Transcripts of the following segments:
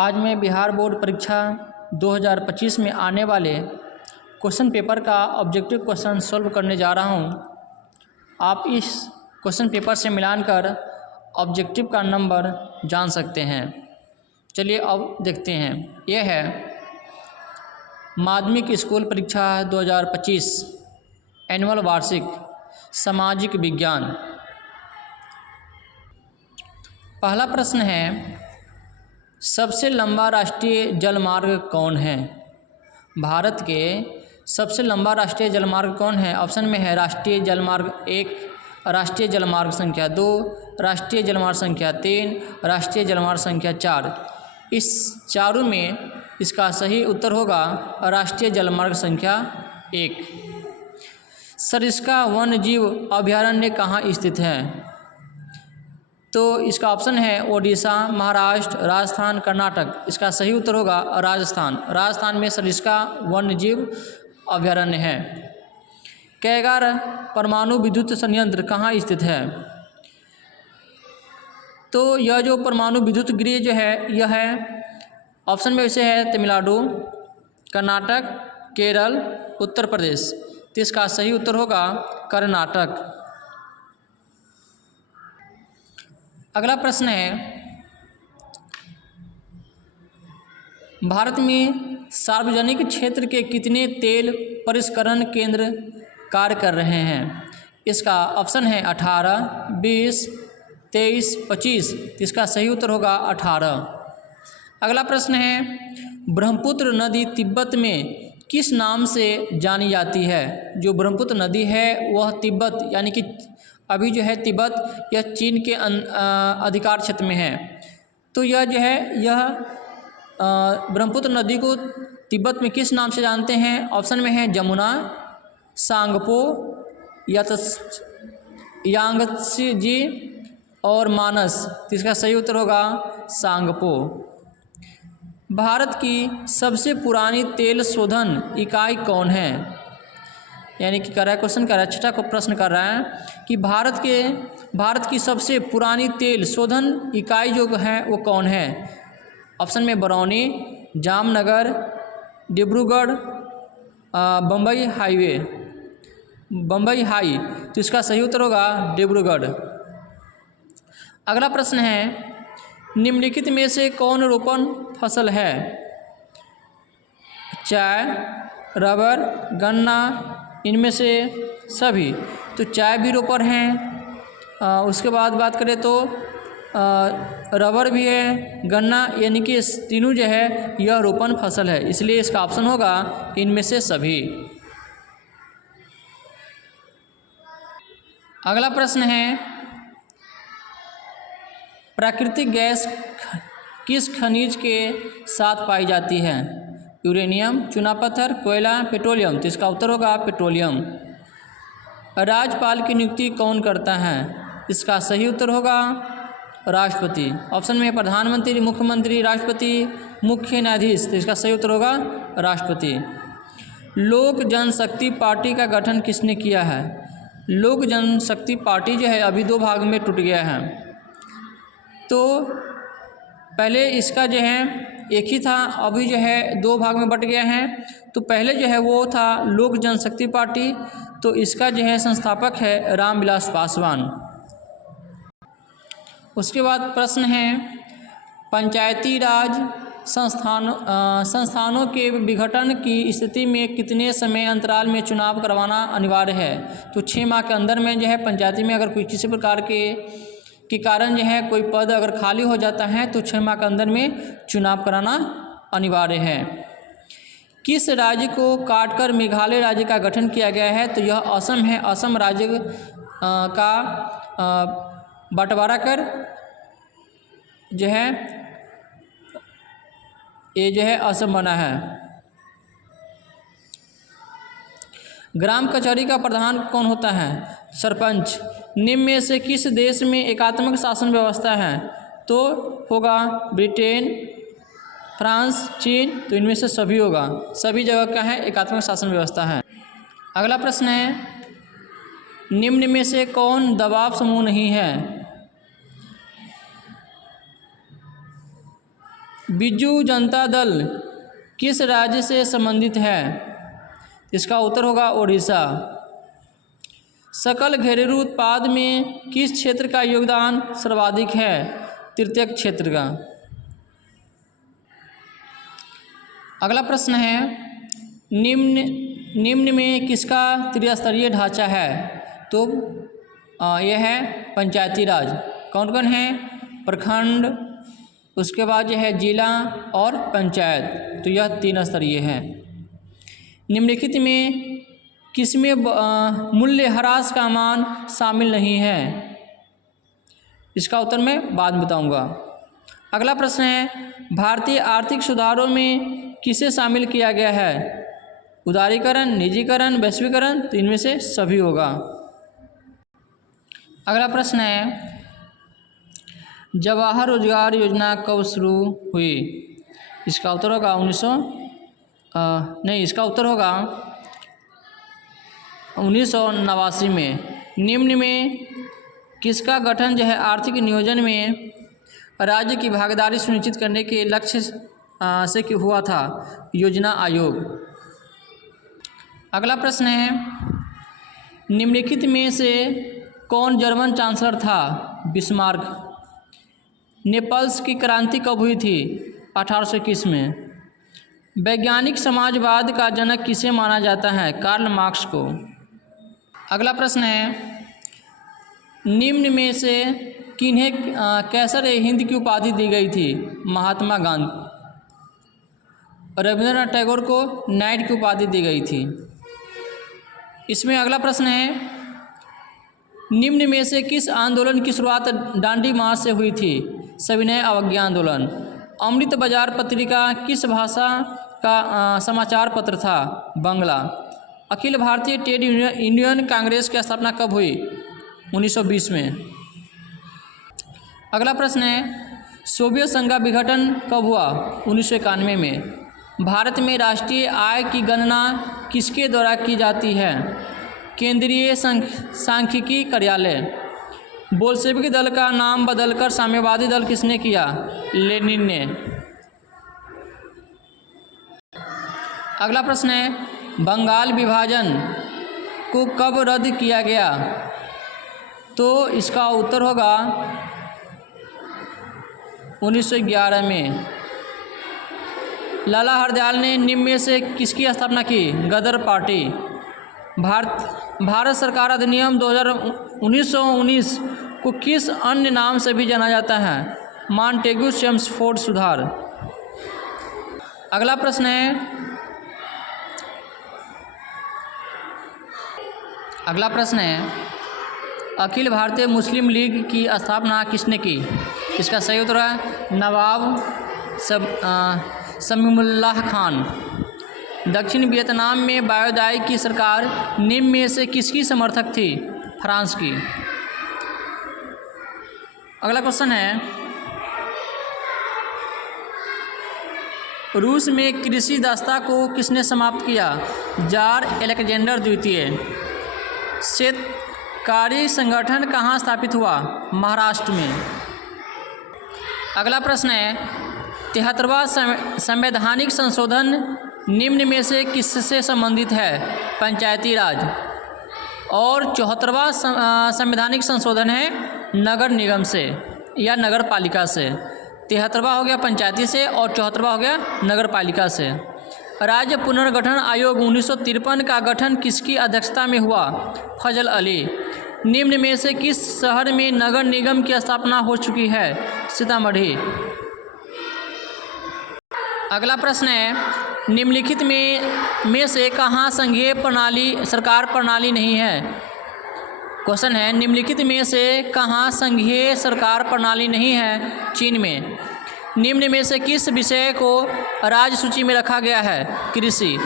आज मैं बिहार बोर्ड परीक्षा 2025 में आने वाले क्वेश्चन पेपर का ऑब्जेक्टिव क्वेश्चन सॉल्व करने जा रहा हूं। आप इस क्वेश्चन पेपर से मिलान कर ऑब्जेक्टिव का नंबर जान सकते हैं। चलिए अब देखते हैं। यह है माध्यमिक स्कूल परीक्षा 2025 एनुअल वार्षिक सामाजिक विज्ञान। पहला प्रश्न है, सबसे लंबा राष्ट्रीय जलमार्ग कौन है? भारत के सबसे लंबा राष्ट्रीय जलमार्ग कौन है? ऑप्शन में है राष्ट्रीय जलमार्ग 1, राष्ट्रीय जलमार्ग संख्या 2, राष्ट्रीय जलमार्ग संख्या 3, राष्ट्रीय जलमार्ग संख्या 4। इस चारों में इसका सही उत्तर होगा राष्ट्रीय जलमार्ग संख्या 1। सरिस्का वन्यजीव अभयारण्य कहाँ स्थित है? तो इसका ऑप्शन है ओडिशा, महाराष्ट्र, राजस्थान, कर्नाटक। इसका सही उत्तर होगा राजस्थान। राजस्थान में सरिस्का वन्यजीव अभयारण्य है। कैगार परमाणु विद्युत संयंत्र कहाँ स्थित है? तो यह जो परमाणु विद्युत गृह जो है यह है ऑप्शन में वैसे है तमिलनाडु, कर्नाटक, केरल, उत्तर प्रदेश। तो इसका सही उत्तर होगा कर्नाटक। अगला प्रश्न है, भारत में सार्वजनिक क्षेत्र के कितने तेल परिष्करण केंद्र कार्य कर रहे हैं? इसका ऑप्शन है 18, 20, 23, 25। इसका सही उत्तर होगा 18। अगला प्रश्न है, ब्रह्मपुत्र नदी तिब्बत में किस नाम से जानी जाती है? जो ब्रह्मपुत्र नदी है वह तिब्बत यानी कि अभी जो है तिब्बत यह चीन के अधिकार क्षेत्र में है। तो यह जो है यह ब्रह्मपुत्र नदी को तिब्बत में किस नाम से जानते हैं? ऑप्शन में है जमुना, सांगपो या तो यांगत्से और मानस। तो इसका सही उत्तर होगा सांगपो। भारत की सबसे पुरानी तेल शोधन इकाई कौन है? यानी कि कर रहा है क्वेश्चन कर रहा है, छठा को प्रश्न कर रहा है कि भारत की सबसे पुरानी तेल शोधन इकाई जो है वो कौन है? ऑप्शन में बरौनी, जामनगर, डिब्रूगढ़, बम्बई हाई। तो इसका सही उत्तर होगा डिब्रूगढ़। अगला प्रश्न है, निम्नलिखित में से कौन रोपण फसल है? चाय, रबर, गन्ना, इनमें से सभी। तो चाय भी रोपण है। उसके बाद बात करें तो रबर भी है, गन्ना, यानी कि तीनों जो है यह रोपण फसल है। इसलिए इसका ऑप्शन होगा इनमें से सभी। अगला प्रश्न है, प्राकृतिक गैस किस खनिज के साथ पाई जाती है? यूरेनियम, चूना पत्थर, कोयला, पेट्रोलियम। तो इसका उत्तर होगा पेट्रोलियम। राज्यपाल की नियुक्ति कौन करता है? इसका सही उत्तर होगा राष्ट्रपति। ऑप्शन में प्रधानमंत्री, मुख्यमंत्री, राष्ट्रपति, मुख्य न्यायाधीश। तो इसका सही उत्तर होगा राष्ट्रपति। लोक जनशक्ति पार्टी का गठन किसने किया है? लोक जनशक्ति पार्टी जो है अभी दो भाग में टूट गया है। तो पहले इसका जो है एक ही था, अभी जो है दो भाग में बट गया है। तो पहले जो है वो था लोक जनशक्ति पार्टी। तो इसका जो है संस्थापक है रामविलास पासवान। उसके बाद प्रश्न है, पंचायती राज संस्थानों के विघटन की स्थिति में कितने समय अंतराल में चुनाव करवाना अनिवार्य है? तो 6 माह के अंदर में जो है पंचायती में अगर कोई किसी प्रकार के कारण जो है कोई पद अगर खाली हो जाता है तो 6 माह के अंदर में चुनाव कराना अनिवार्य है। किस राज्य को काटकर मेघालय राज्य का गठन किया गया है? तो यह असम है। असम राज्य का बंटवारा कर जो है ये जो है असम बना है। ग्राम कचहरी का प्रधान कौन होता है? सरपंच। निम्न में से किस देश में एकात्मक शासन व्यवस्था है? तो होगा ब्रिटेन, फ्रांस, चीन। तो इनमें से सभी होगा, सभी जगह का है एकात्मक शासन व्यवस्था है। अगला प्रश्न है, निम्न में से कौन दबाव समूह नहीं है? बिजू जनता दल किस राज्य से संबंधित है? इसका उत्तर होगा ओडिशा। सकल घरेलू उत्पाद में किस क्षेत्र का योगदान सर्वाधिक है? तृतीयक क्षेत्र का। अगला प्रश्न है निम्न में किसका त्रिस्तरीय ढांचा है? तो यह है पंचायती राज। कौन कौन है? प्रखंड, उसके बाद यह है जिला और पंचायत। तो यह 3 स्तरीय है। निम्नलिखित में किसमें मूल्यह्रास का मान शामिल नहीं है? इसका उत्तर मैं बाद में बताऊंगा। अगला प्रश्न है भारतीय आर्थिक सुधारों में किसे शामिल किया गया है? उदारीकरण, निजीकरण, वैश्वीकरण। तो इनमें से सभी होगा। अगला प्रश्न है जवाहर रोजगार योजना कब शुरू हुई? इसका उत्तर होगा इसका उत्तर होगा 1989 में। निम्न में किसका गठन जो है आर्थिक नियोजन में राज्य की भागीदारी सुनिश्चित करने के लक्ष्य से हुआ था? योजना आयोग। अगला प्रश्न है निम्नलिखित में से कौन जर्मन चांसलर था? बिस्मार्क। नेपल्स की क्रांति कब हुई थी? 1821 में। वैज्ञानिक समाजवाद का जनक किसे माना जाता है? कार्ल मार्क्स को। अगला प्रश्न है निम्न में से किन्हें कैसर ए हिंद की उपाधि दी गई थी? महात्मा गांधी। रविंद्रनाथ टैगोर को नाइट की उपाधि दी गई थी। इसमें अगला प्रश्न है निम्न में से किस आंदोलन की शुरुआत डांडी मार्च से हुई थी? सविनय अवज्ञा आंदोलन। अमृत बाजार पत्रिका किस भाषा का समाचार पत्र था? बांग्ला। अखिल भारतीय ट्रेड यूनियन कांग्रेस की स्थापना कब हुई? 1920 में। अगला प्रश्न है सोवियत संघ का विघटन कब हुआ? 1991 में। भारत में राष्ट्रीय आय की गणना किसके द्वारा की जाती है? केंद्रीय सांख्यिकी कार्यालय। बोल्शेविक दल का नाम बदलकर साम्यवादी दल किसने किया? लेनिन ने। अगला प्रश्न है बंगाल विभाजन को कब रद्द किया गया? तो इसका उत्तर होगा 1911 में। लाला हरदयाल ने निम्न में से किसकी स्थापना की? गदर पार्टी। भारत सरकार अधिनियम 1919 को किस अन्य नाम से भी जाना जाता है? मॉन्टेग्यू चेम्सफोर्ड सुधार। अगला प्रश्न है अखिल भारतीय मुस्लिम लीग की स्थापना किसने की? इसका सही उत्तर है नवाब समीउल्लाह खान। दक्षिण वियतनाम में बायोदाई की सरकार निम्न में से किसकी समर्थक थी? फ्रांस की। अगला क्वेश्चन है रूस में कृषि दास्ता को किसने समाप्त किया? जार अलेक्जेंडर द्वितीय। शेतकारी संगठन कहाँ स्थापित हुआ? महाराष्ट्र में। अगला प्रश्न है 73वां संवैधानिक संशोधन निम्न में से किससे संबंधित है? पंचायती राज। और 74वां संवैधानिक संशोधन है नगर निगम से या नगर पालिका से। 73वां हो गया पंचायती से और 74वां हो गया नगर पालिका से। राज्य पुनर्गठन आयोग 1953 का गठन किसकी अध्यक्षता में हुआ? फजल अली। निम्न में से किस शहर में नगर निगम की स्थापना हो चुकी है? सीतामढ़ी। अगला प्रश्न है निम्नलिखित में से कहाँ संघीय सरकार प्रणाली नहीं है? क्वेश्चन है निम्नलिखित में से कहाँ संघीय सरकार प्रणाली नहीं है? चीन में। निम्न में से किस विषय को राज्य सूची में रखा गया है? कृषि।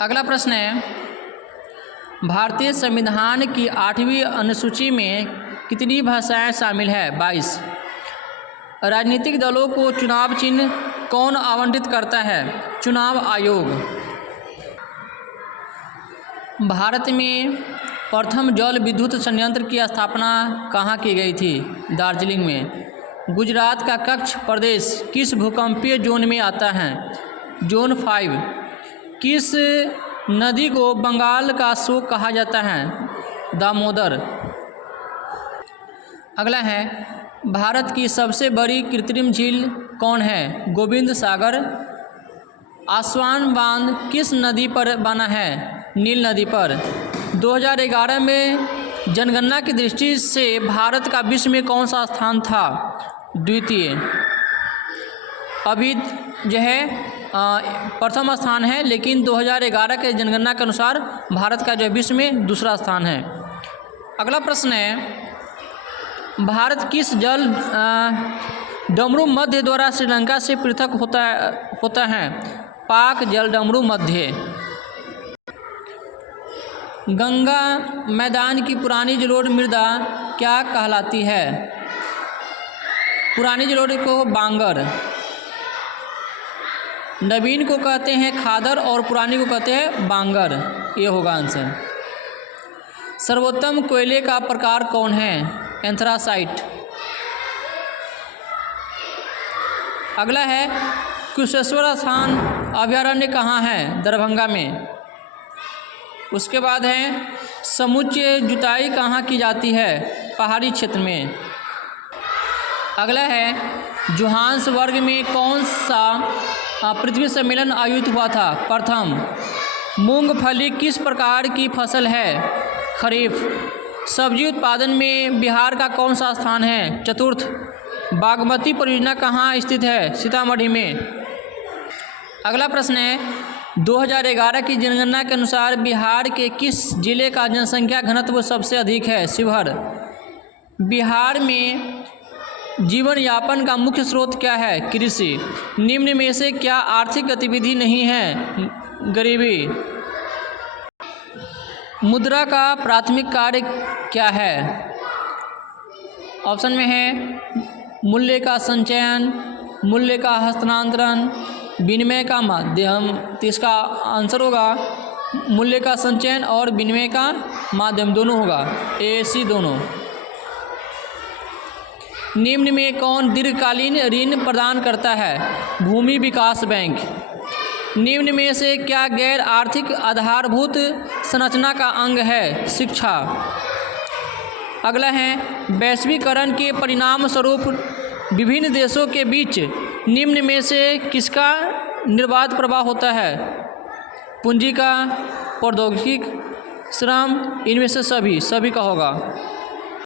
अगला प्रश्न है भारतीय संविधान की 8वीं अनुसूची में कितनी भाषाएं शामिल है? 22। राजनीतिक दलों को चुनाव चिन्ह कौन आवंटित करता है? चुनाव आयोग। भारत में प्रथम जल विद्युत संयंत्र की स्थापना कहाँ की गई थी? दार्जिलिंग में। गुजरात का कच्छ प्रदेश किस भूकंपीय जोन में आता है? जोन 5। किस नदी को बंगाल का शोक कहा जाता है? दामोदर। अगला है, भारत की सबसे बड़ी कृत्रिम झील कौन है? गोविंद सागर। आसवान बांध किस नदी पर बना है? नील नदी पर। 2011 में जनगणना की दृष्टि से भारत का विश्व में कौन सा स्थान था? द्वितीय। अभी जो है प्रथम स्थान है, लेकिन 2011 के जनगणना के अनुसार भारत का जो विश्व में दूसरा स्थान है। अगला प्रश्न है, भारत किस जल डमरू मध्य द्वारा श्रीलंका से पृथक होता है? पाक जल डमरू मध्य। गंगा मैदान की पुरानी जलोढ़ मृदा क्या कहलाती है? पुरानी जलोढ़ को बांगर। नवीन को कहते हैं खादर और पुरानी को कहते हैं बांगर। ये होगा आंसर। सर्वोत्तम कोयले का प्रकार कौन है? एंथ्रासाइट। अगला है, कुशेश्वर स्थान अभयारण्य कहाँ है? दरभंगा में। उसके बाद है, समुच्चय जुताई कहाँ की जाती है? पहाड़ी क्षेत्र में। अगला है, जोहान्सबर्ग में कौन सा पृथ्वी सम्मेलन आयोजित हुआ था? प्रथम। मूंगफली किस प्रकार की फसल है? खरीफ। सब्जी उत्पादन में बिहार का कौन सा स्थान है? चतुर्थ। बागमती परियोजना कहाँ स्थित है? सीतामढ़ी में। अगला प्रश्न है, 2011 की जनगणना के अनुसार बिहार के किस जिले का जनसंख्या घनत्व सबसे अधिक है? शिवहर। बिहार में जीवन यापन का मुख्य स्रोत क्या है? कृषि। निम्न में से क्या आर्थिक गतिविधि नहीं है? गरीबी। मुद्रा का प्राथमिक कार्य क्या है? ऑप्शन में है मूल्य का संचयन, मूल्य का हस्तांतरण, विनिमय का माध्यम। तो इसका आंसर होगा मूल्य का संचयन और विनिमय का माध्यम, दोनों होगा, ए सी दोनों। निम्न में कौन दीर्घकालीन ऋण प्रदान करता है? भूमि विकास बैंक। निम्न में से क्या गैर आर्थिक आधारभूत संरचना का अंग है? शिक्षा। अगला है, वैश्वीकरण के परिणाम स्वरूप विभिन्न देशों के बीच निम्न में से किसका निर्बाध प्रवाह होता है? पूंजी का, प्रौद्योगिक, श्रम, इनमें से सभी का होगा।